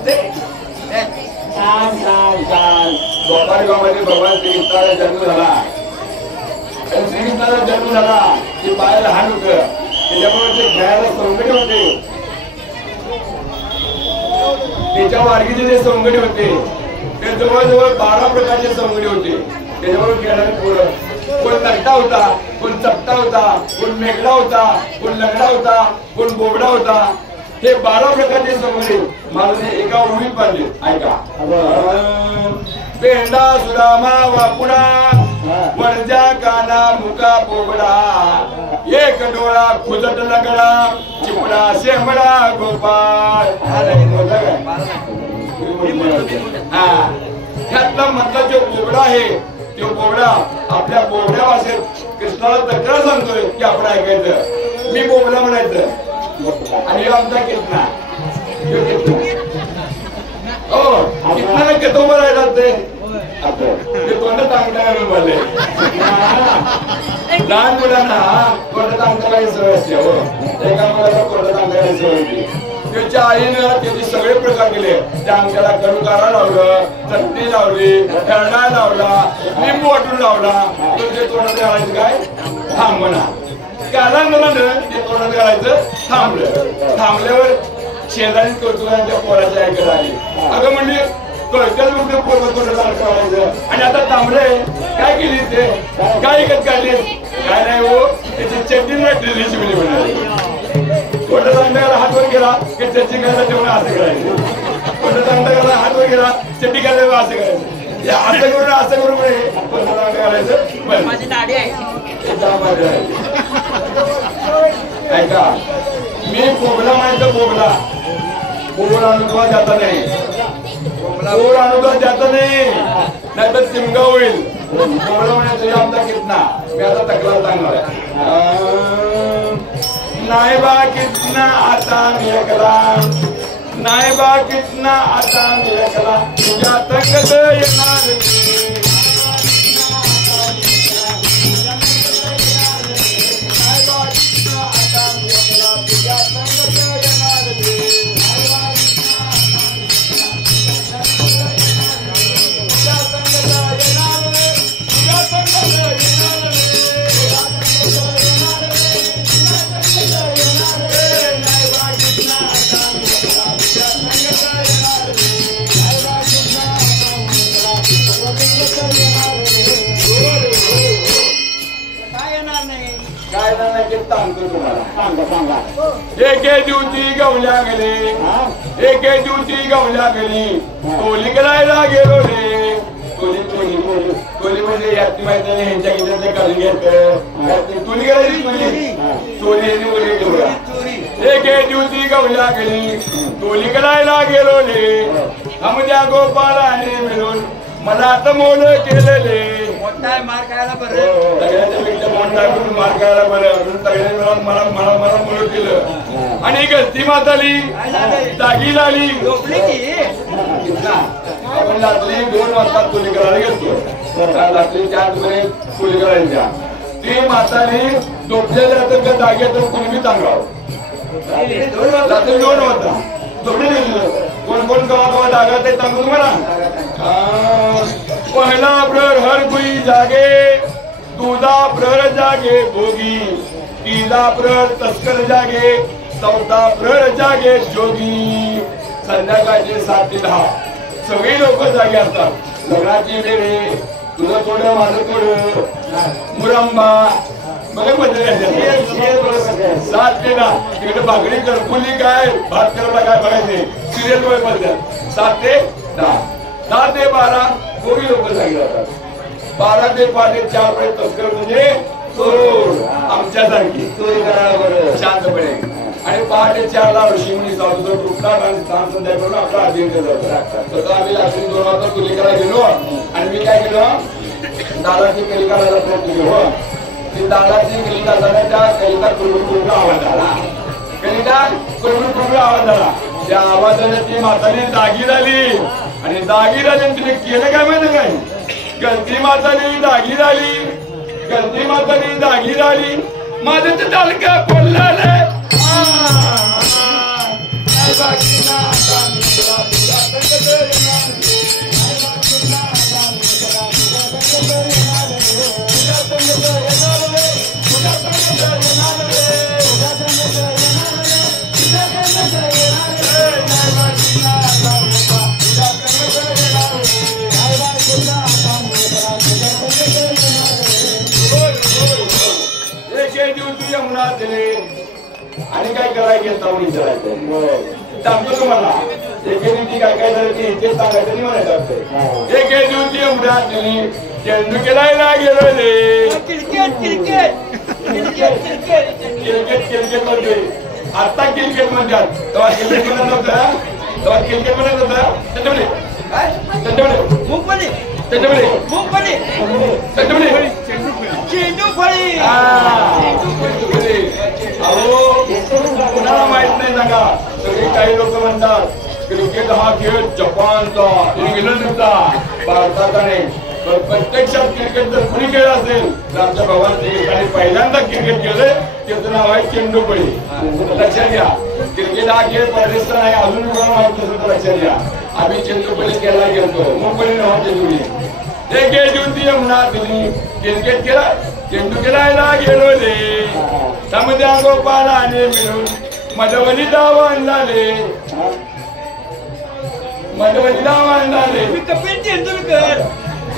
असते गोपाळ गावामध्ये भगवान श्रीकृष्णाचा जन्म झाला आणि श्रीकृष्णाचा जन्म झाला ते बाळ लहान होत त्याच्यामुळे ते खेळायला सौंगडी होते त्याच्या वारगीचे जे सौंगडी होते ते जवळजवळ 12 प्रकारचे सौंगडी होते त्याच्याबरोबर खेळणारे पोरं कोण तट्टा होता कोण चपटा होता कोण मेघडा होता कोण लंगडा होता कोण बोबडा होता हे 12 प्रकारचे सौंगडी मला एका ओळीत बांधले ऐका पेंडा सुदामा वापुडा वरजा काना मुका बोबडा एक डोळा खुजट लगडा चिपडा शेंबडा गोपाळ ह्यातला मधला जो बोबडा आहे तो बोबडा आपल्या बोबड्या भाषेत कृष्णाला तक्रार सांगतोय की आपण ऐकायचं मी बोबडा म्हणायचं आणि आमचा कृष्णा हो कृष्णाला केतो म्हणायला ते तोंड चांगला बोलले लहान मुलांना तोंड चांगला सवय असते हो एका मुलाला तोंड चांगला सवय होती त्याच्या आईनं त्याचे सगळे प्रकार केले त्या अंगाला कडूकारा लावलं चटणी लावली खरडा लावला लिंबू वाटून लावला तर ते तोंडात घालायचं काय थांबणा काला मुलानं ते तोंडात घालायचं थांबलं थांबल्यावर शेजारी कौतुकाच्या पोराच्या ऐकत आली अगं म्हणजे कळकल मग ते पोरं तोंडात घालायचं आणि आता थांबले काय केली ते काय ऐकत काढली काय नाही हो त्याची चटणी वाटली शिवली म्हणाली कोणत्या चांगल्याला हात वर गेला की चटणी खायला तेवढं असं करायचं कोणत्या चांगल्याला हात वर गेला चटणी खायला असं करायचं असं करून कोणत्या चांगलं करायचं माझी दाढी आहे ऐका मी बोबला म्हणायचं बोबला अनुभव जाता नाही बोबला अनुभव जाता नाही नाहीतर चिमगा होईल बोबला म्हणायचं आमचा कितना मी आता तक्रार सांगणार नाही बा कितना आता मी एकला नाही बा कितना आता मी एकला तुझ्या तंगत येणार एके दिवशी गवल्या गेले एके दिवशी गवल्या गेली टोली करायला गेलो रे टोली म्हणजे याची माहिती ह्यांच्या किती करून घेत टोली करायची टोली एके दिवशी गवल्या गेली टोली करायला गेलो रे आमच्या गोपाळाने मिळून मला आता मोल केलेले मार खायला बरं मार खायला बरं मला मोल केलं आणि गलती माताली दागी लाली आपण रात्री 2 वाजता चोरी करायला गेलो रात्री 4 मध्ये चोरी करायच्या ती म्हातारी झोपलेल्या जागेत कुणबी चांगला रात्री 2 वाजता कोण कोण कवा जागा ते सांगू तुम्हाला पहिला प्रहर हर कोई जागे दूधा प्रहर जागे भोगी तीजा प्रहर तस्कर जागे चौथा प्रहर जागे जोगी संध्याकाळचे 7 ते 10 सगळी लोक जागे असतात लग्नाची वेळे तुझं थोडं माझं थोडं मुरंबा बघा म्हणजे 7 ते 10 तिकडे भाकरी करपुली काय भात करायला काय बघायचे सिरियल वर बघतात 7 ते 10 ते 12 कोणी लोक जागी राहतात 12 ते 4 पर्यंत तस्कर म्हणजे चोर आमच्यासारखी चोरी करायला बरं शांतपणे आणि 4 ला ऋषीमुनी साधू उठतात आणि स्थान संध्या करून आपला अध्ययन करतात स्वतः आम्ही रात्री 2 वाजता चोरी करायला गेलो आणि मी काय केलं दादाची केली करायला प्रयत्न केलो ती दादाची केली करताना त्या कलिता कुरकुर आवाज आला कलिता कुरकुर आवाज आला त्या आवाजाने ती म्हातारी जागी झाली आणि जागी झाली तिने केलं काय माहिती काय गलती म्हातारी जागी झाली गलती म्हातारी जागी झाली माझं तर झालं का बोलला आणि काय करायचं जाऊन विचारायचं सांगतो तुम्हाला एके दिवशी काय काय झालं ते इथे सांगायचं नाही म्हणायचं एके दिवशी उमरात दिली चेंडू खेळायला गेलो रे cricket cricket cricket cricket cricket cricket म्हणते आता क्रिकेट म्हणतात तेव्हा क्रिकेट म्हणत होता तेव्हा क्रिकेट म्हणत होता त्याच्यामध्ये काय त्याच्यामध्ये मुंगफली त्याच्यामध्ये मुंगफली त्याच्यामध्ये चेंडू फळी अहो कुणाला माहित नाही सांगा सगळे काही लोक म्हणतात क्रिकेट हा खेळ जपानचा इंग्लंडचा भारताचा नाही पण प्रत्यक्षात क्रिकेट जर कुणी खेळ असेल तर आमच्या भावाने पहिल्यांदा क्रिकेट खेळलं त्याचं नाव आहे चेंडूफळी लक्षात घ्या क्रिकेट हा खेळ परदेश आहे अजून कोणाला माहित नसेल तर लक्षात घ्या आम्ही चेंडूफळी खेळायला गेलतो मुंबई नाव चेंडूफळी एक दिवशी यमुना दिली क्रिकेट खेळा चेंडू खेळायला गेलो रे समजा गोपाळाने मिळून मधवली धावण झाले मधवली धावण झाले मी कपिल तेंडुलकर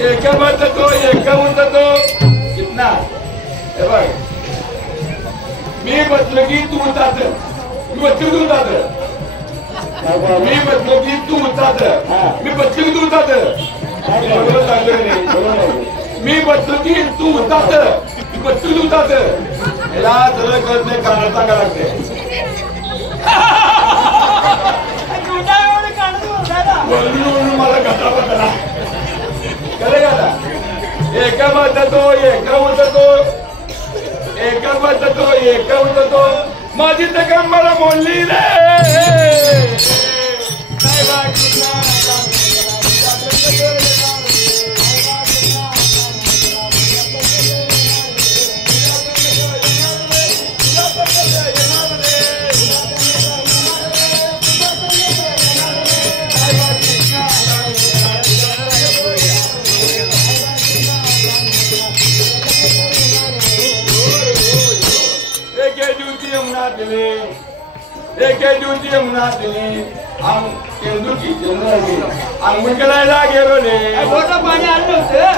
एक म्हणतो एक म्हणतो कितना हे बघ मी बसलो की तू उठात मी बसलो तू उठात मी बसलो की तू उठात मी बसलो की तू उठात मी बसलो की तू उठात मी बसलो तू उठात याला सरळ कळत नाही कानाला सांगा लागते म्हणून मला कसा बदला खरं का एका म्हणतो एका म्हणतो एका म्हणतो एका म्हणतो माझी तर मला बोलली रे अंगण करायला गेलो रे पाणी आलं होतं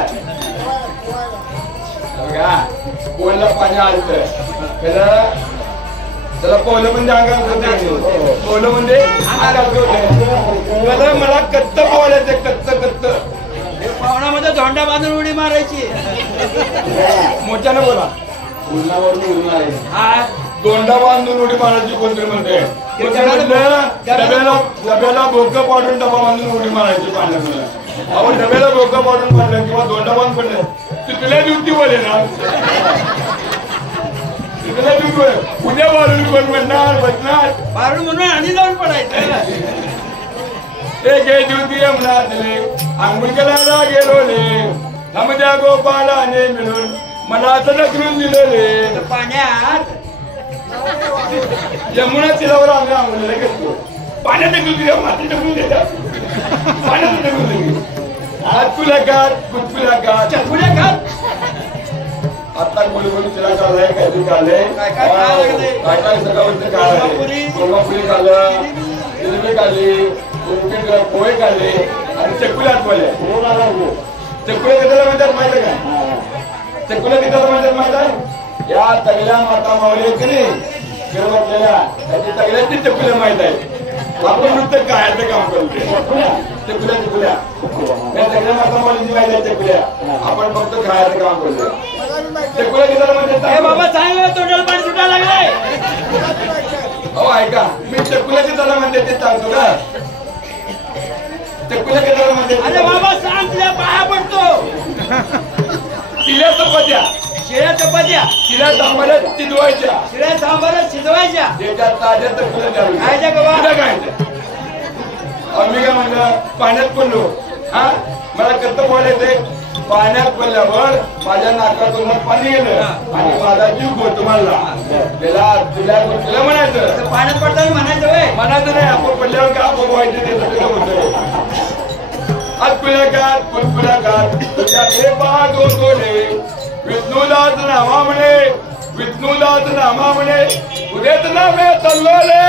पोहला पाणी आलं त्याला पोहलं म्हणजे अंगात पोहलं म्हणजे मला कच्च पोहायचं कच्च पावणामध्ये धोंडा बांधून उडी मारायची मोठ्यानं बोला उन्हावरून उडी मारायची दोंडा बांधून उडी मारायची कोणतरी म्हणते डब्याला भोकं पाडून डबा बांधून उडी मारायची पाण्यात आपण डब्याला भोकं पाडून पडलं किंवा दोंडा बांधून पडलं तुला ड्युटी बोले ना तुला ड्युटी उद्या बारून कोण म्हणणार बसणार बारून म्हणून आणि जाऊन पडायचं एक ड्युटी म्हणणार दिले अंघोळ करायला गेलो रे समजा गोपाळाने मिळून मला असं ढकलून दिलं रे पाण्यात यमुना तिलावर आम्ही आंघोळीला घेतो पाण्यात ढकलून दिलं माती ढकलून देतात पाण्यात ढकलून दिली हातकुल्या घात कुतकुल्या घात चकुल्या घात आता गोळी तिला काढलाय काहीतरी काढलंय काय काय सगळं काढलंय कोल्हापुरी काढलं जिलेबी काढली पोहे काढले आणि चकुल्या हातवाले चकुल्या कितीला म्हणतात माहिती आहे का चकुल्या कितीला म्हणतात माहित आहे या तगल्या माता मावली की नाही फिरवलेल्या त्याची तगल्याची चकुल्या माहित आहे आपण नुसतं कायचं काम करतो चकुल्या चकुल्या या तगल्या माता मावलीची माहिती आहे चकुल्या आपण फक्त खायचं काम करतो चकुल्या कितीला म्हणतात बाबा सांग तोंडाला पाणी सुटायला लागलंय हो ऐका मी चकुल्या कितीला म्हणते ते सांगतो का चकुल्या कितीला म्हणते अरे बाबा सांग तुझ्या पाया पडतो तिल्या चपात्या शिळ्या चपात्या तिला सांबाऱ्या शिजवायच्या शिळ्या सांबारात शिजवायच्या त्याच्या ताज्या चकुल्या द्यावी खायच्या का बा? काय आम्ही काय म्हणलं पाण्यात पडलो हा मला कत्त पोहायला येते पाण्यात पडल्यावर माझ्या नाकातून पाणी गेलं आणि माझा जीव घोटमारला. तिला म्हणायचं पाण्यात पडताना म्हणायचं वय म्हणायचं नाही आपण पडल्यावर का आपण व्हायचं ते होतं. पुण्याकात तुझ्याकडे पाहतो तोले विष्णुदास नामा म्हणे विष्णुदास नामा म्हणे उद्याच नामे चाललोले.